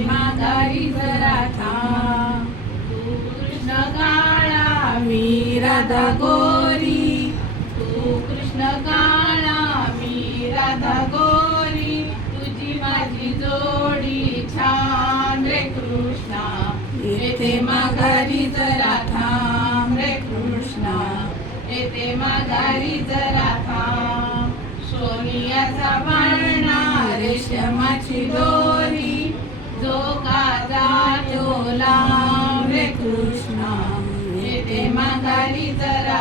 माघारी जरा कृष्ण काळा मी राधा गोरी. तू कृष्ण काळा मी राधा गोरी. तुझी माझी जोडी छान रे कृष्णा. येते माघारी जरा थांब रे कृष्णा. येते माघारी जरा थांब. सोनियाचा बाणा रेशमाची कृष्णा येते मांगाली जरा.